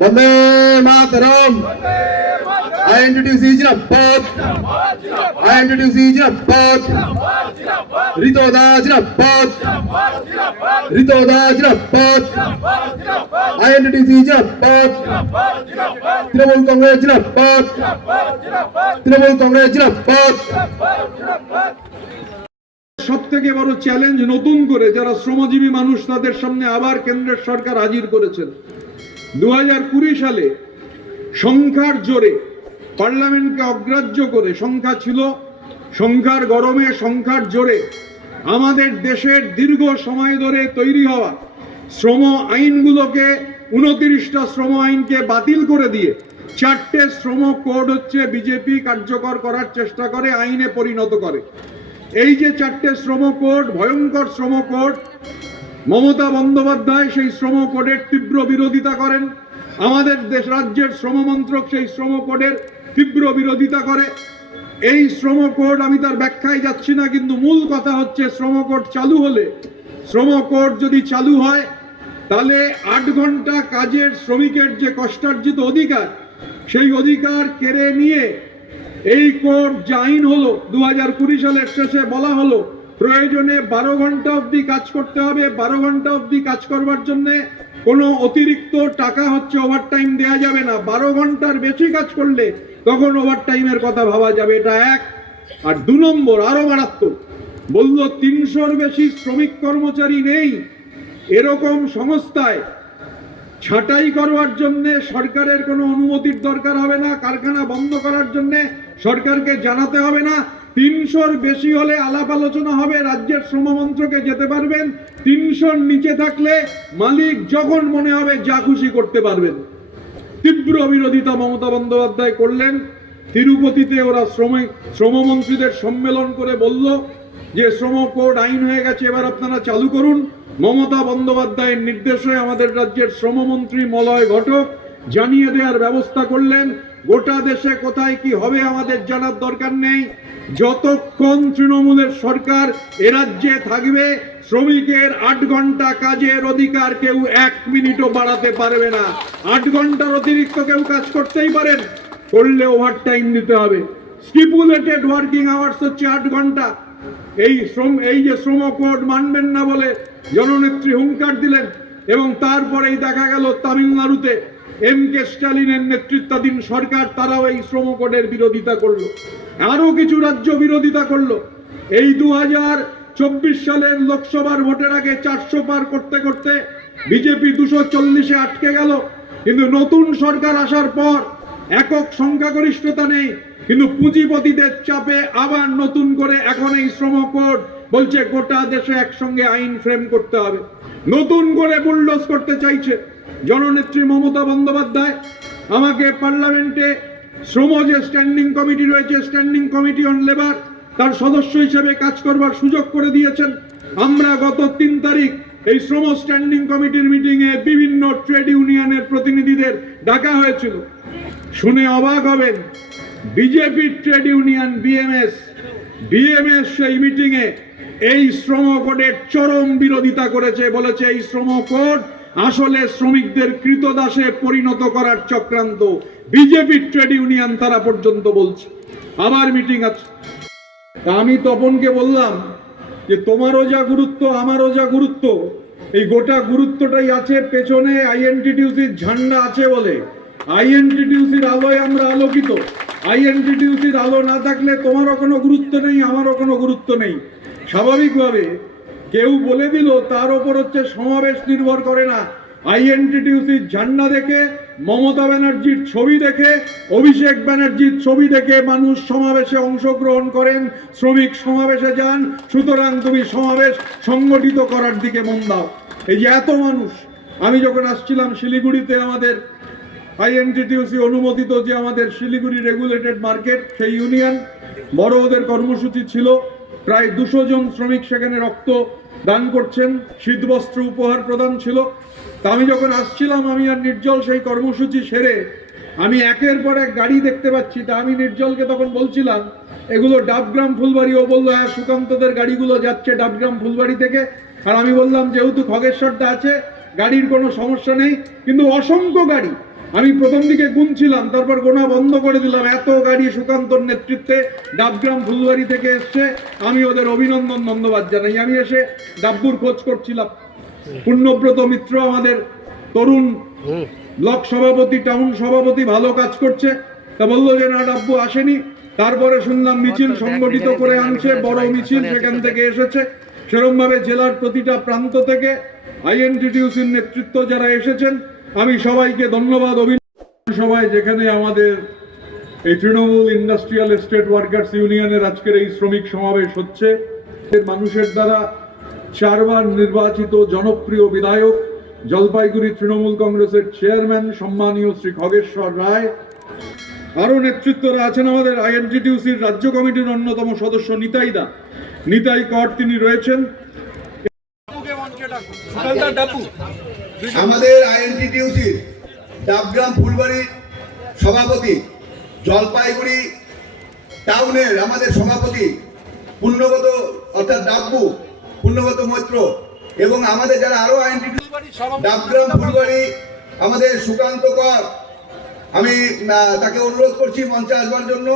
Vande Mataram. I introduce Ijnabad. I introduce Ijnabad. Ritoda Ijnabad. Ritoda Ijnabad. I introduce Ijnabad. Trinamool Congress Ijnabad. Trinamool Congress Ijnabad. সব থেকে বড় challenge নতুন করে যারা শ্রমজীবী মানুষ তাদের সামনে আবার কেন্দ্রের সরকার হাজির করেছেন দু সালে সংখ্যার জোরে পার্লামেন্টকে অগ্রাহ্য করে সংখ্যা ছিল, সংখ্যার গরমে সংখ্যার জোরে আমাদের দেশের দীর্ঘ সময় ধরে তৈরি হওয়া শ্রম আইনগুলোকে উনতিরিশটা শ্রম আইনকে বাতিল করে দিয়ে চারটে শ্রম কোড হচ্ছে বিজেপি কার্যকর করার চেষ্টা করে, আইনে পরিণত করে। এই যে চারটে শ্রম কোড, ভয়ঙ্কর শ্রম কোড মমতা বন্দ্যোপাধ্যায় সেই শ্রম কোডের তীব্র বিরোধিতা করেন। আমাদের দেশ রাজ্যের শ্রম মন্ত্রক সেই শ্রম কোডের তীব্র বিরোধিতা করে। এই শ্রম কোড আমি তার ব্যাখ্যায় যাচ্ছি না, কিন্তু মূল কথা হচ্ছে শ্রম কোড চালু হলে, শ্রম কোড যদি চালু হয়, তাহলে আট ঘণ্টা কাজের শ্রমিকের যে কষ্টার্জিত অধিকার, সেই অধিকার কেড়ে নিয়ে এই কোড যে আইন হলো, দু হাজার কুড়ি সালের শেষে বলা হলো প্রয়োজনে বারো ঘণ্টা অবধি কাজ করতে হবে, বারো ঘণ্টা অবধি কাজ করবার জন্য কোনো অতিরিক্ত টাকা হচ্ছে ওভার টাইম দেওয়া যাবে না। বারো ঘণ্টার বেশি কাজ করলে তখন ওভার টাইমের কথা ভাবা যাবে। এটা এক। আর দু নম্বর, আরও মারাত্মক। বলল, তিনশোর বেশি শ্রমিক কর্মচারী নেই। এরকম সংস্থায় ছাঁটাই করবার জন্য সরকারের কোনো অনুমতির দরকার হবে না, কারখানা বন্ধ করার জন্য সরকারকে জানাতে হবে না। তিনশোর বেশি হলে আলাপ আলোচনা হবে, রাজ্যের শ্রমমন্ত্রকে যেতে পারবেন। তিনশোর নিচে থাকলে মালিক যখন মনে হবে যা খুশি করতে পারবেন। তীব্র বিরোধিতা মমতা বন্দ্যোপাধ্যায় করলেন। তিরুপতিতে ওরা শ্রমিক শ্রমমন্ত্রীদের সম্মেলন করে বলল যে, শ্রম কোড আইন হয়ে গেছে, এবার আপনারা চালু করুন। মমতা বন্দ্যোপাধ্যায়ের নির্দেশে আমাদের রাজ্যের শ্রমমন্ত্রী মলয় ঘটক জানিয়ে দেওয়ার ব্যবস্থা করলেন। গোটা দেশে কোথায় কি হবে আমাদের জানার দরকার নেই। যতক্ষণ তৃণমূলের সরকার রাজ্যে থাকবে, শ্রমিকের আট ঘণ্টা কাজের অধিকার কেউ এক মিনিটও বাড়াতে পারবে না। আট ঘণ্টার অতিরিক্ত কেউ কাজ করতেই পারেন করলে ওভার টাইম দিতে হবে। স্টিপুলেটেড ওয়ার্কিং আওয়ার্স হচ্ছে আট ঘণ্টা। এই শ্রম, এই যে শ্রম কোড মানবেন না বলে জননেত্রী হুঙ্কার দিলেন এবং তারপরেই দেখা গেল তামিলনাড়ুতে এম কে স্ট্যালিনের নেতৃত্বাধীন সরকার তারাও এই শ্রম কোডের বিরোধিতা করল। আরও কিছু রাজ্য বিরোধিতা করল। এই দু চব্বিশ সালের লোকসভার ভোটের আগে চারশো পার করতে করতে বিজেপি দুশো চল্লিশে আটকে গেল। কিন্তু নতুন সরকার আসার পর একক সংখ্যাগরিষ্ঠতা নেই। কিন্তু পুঁজিপতিদের চাপে আবার নতুন করে এখন এই শ্রম কোড বলছে গোটা দেশে একসঙ্গে আইন ফ্রেম করতে হবে। নতুন করে বুলডোজ করতে চাইছে। জননেত্রী মমতা বন্দ্যোপাধ্যায়, আমাকে পার্লামেন্টে শ্রম যে স্ট্যান্ডিং কমিটি রয়েছে, স্ট্যান্ডিং কমিটি অন লেবার, তার সদস্য হিসেবে কাজ করবার সুযোগ করে দিয়েছেন। আমরা গত তিন তারিখ এই শ্রম স্ট্যান্ডিং কমিটির মিটিংয়ে বিভিন্ন ট্রেড ইউনিয়নের প্রতিনিধিদের ডাকা হয়েছিল। শুনে অবাক হবেন, BJP trade union, BMS BMS সেই মিটিংয়ে এই শ্রম কোডের চরম বিরোধিতা করেছে, বলেছে এই শ্রম কোড আসলে শ্রমিকদের কৃতদাসে পরিণত করার চক্রান্ত বিজেপি ট্রেড ইউনিয়ন তারা পর্যন্ত বলছে। আবার মিটিং আছে। আমি তপনকে বললাম যে, তোমারও যা গুরুত্ব, আমারও যা গুরুত্ব, এই গোটা গুরুত্বটাই আছে, পেছনে আইএনটিটিউসির ঝান্ডা আছে বলে। আইএনটিটিউসির আলোয় আমরা আলোকিত। আইএনটিটিউসির আলো না থাকলে তোমারও কোনো গুরুত্ব নেই, আমারও কোনো গুরুত্ব নেই। স্বাভাবিকভাবে কেউ বলে দিল, তার ওপর হচ্ছে সমাবেশ নির্ভর করে না। আইএনটিটিউসির ঝান্ডা দেখে, মমতা ব্যানার্জির ছবি দেখে, অভিষেক ব্যানার্জির ছবি দেখে মানুষ সমাবেশে অংশগ্রহণ করেন। শ্রমিক সমাবেশে যান, সুতরাং তুমি সমাবেশ সংগঠিত করার দিকে মন দাও। এই যে এত মানুষ, আমি যখন আসছিলাম শিলিগুড়িতে আমাদের I N T T U C অনুমোদিত যে আমাদের শিলিগুড়ি রেগুলেটেড মার্কেট সেই ইউনিয়ন বড় ওদের কর্মসূচি ছিল। প্রায় দুশো জন শ্রমিক সেখানে রক্ত দান করছেন। শীতবস্ত্র উপহার প্রদান ছিল। তা আমি যখন আসছিলাম, আমি আর নির্জল সেই কর্মসূচি সেরে আমি একের পর এক গাড়ি দেখতে পাচ্ছি। তা আমি নির্জলকে তখন বলছিলাম, এগুলো ডাবগ্রাম ফুলবাড়ি। ও বলল হ্যাঁ সুকান্তদের গাড়িগুলো যাচ্ছে ডাবগ্রাম ফুলবাড়ি থেকে। আর আমি বললাম, যেহেতু খগেশ্বরটা আছে, গাড়ির কোনো সমস্যা নেই, কিন্তু অসংখ্য গাড়ি আমি প্রথম দিকে গুনছিলাম তারপর গোনা বন্ধ করে দিলাম। এত গাড়ি সুকান্তর নেতৃত্বে ডাবগ্রাম ফুলবাড়ি থেকে এসছে। আমি ওদের অভিনন্দন ধন্যবাদ জানাই আমি এসে ডাব্বুর খোঁজ করছিলাম। পূর্ণব্রত মিত্র আমাদের তরুণ ব্লক সভাপতি টাউন সভাপতি ভালো কাজ করছে। তা বলল যে না ডাব্বু আসেনি। তারপরে শুনলাম মিছিল সংগঠিত করে আনছে। বড় মিছিল সেখান থেকে এসেছে। সেরকম ভাবে জেলার প্রতিটা প্রান্ত থেকে আইএনটিটিউসির নেতৃত্ব যারা এসেছেন আমি সবাইকে ধন্যবাদ, অভিনন্দন সবাই, যেখানে আমাদের এই তৃণমূল ইন্ডাস্ট্রিয়াল এস্টেট ওয়ার্কার্স ইউনিয়নের আজকের এই শ্রমিক সমাবেশ হচ্ছে। মানুষের দ্বারা চারবার নির্বাচিত জনপ্রিয় বিধায়ক, জলপাইগুড়ি তৃণমূল কংগ্রেসের চেয়ারম্যান, সম্মানীয় শ্রী খগেশ্বর রায়। আরও নেতৃত্বরা আছেন আমাদের আইএনটিটিউসির রাজ্য কমিটির অন্যতম সদস্য নিতাই দা। নিতাই কর তিনি রয়েছেন। আমাদের আইএনটিটিউসির ডাবগ্রাম ফুলবাড়ির সভাপতি জলপাইগুড়ি টাউনের আমাদের সভাপতি পূর্ণগত অর্থাৎ ডাব্বু পূর্ণগত মৈত্র এবং আমাদের যারা আরও আইএনটিটি ডাবগ্রাম ফুলবাড়ি আমাদের সুকান্ত কর। আমি তাকে অনুরোধ করছি মঞ্চে আসবার জন্য।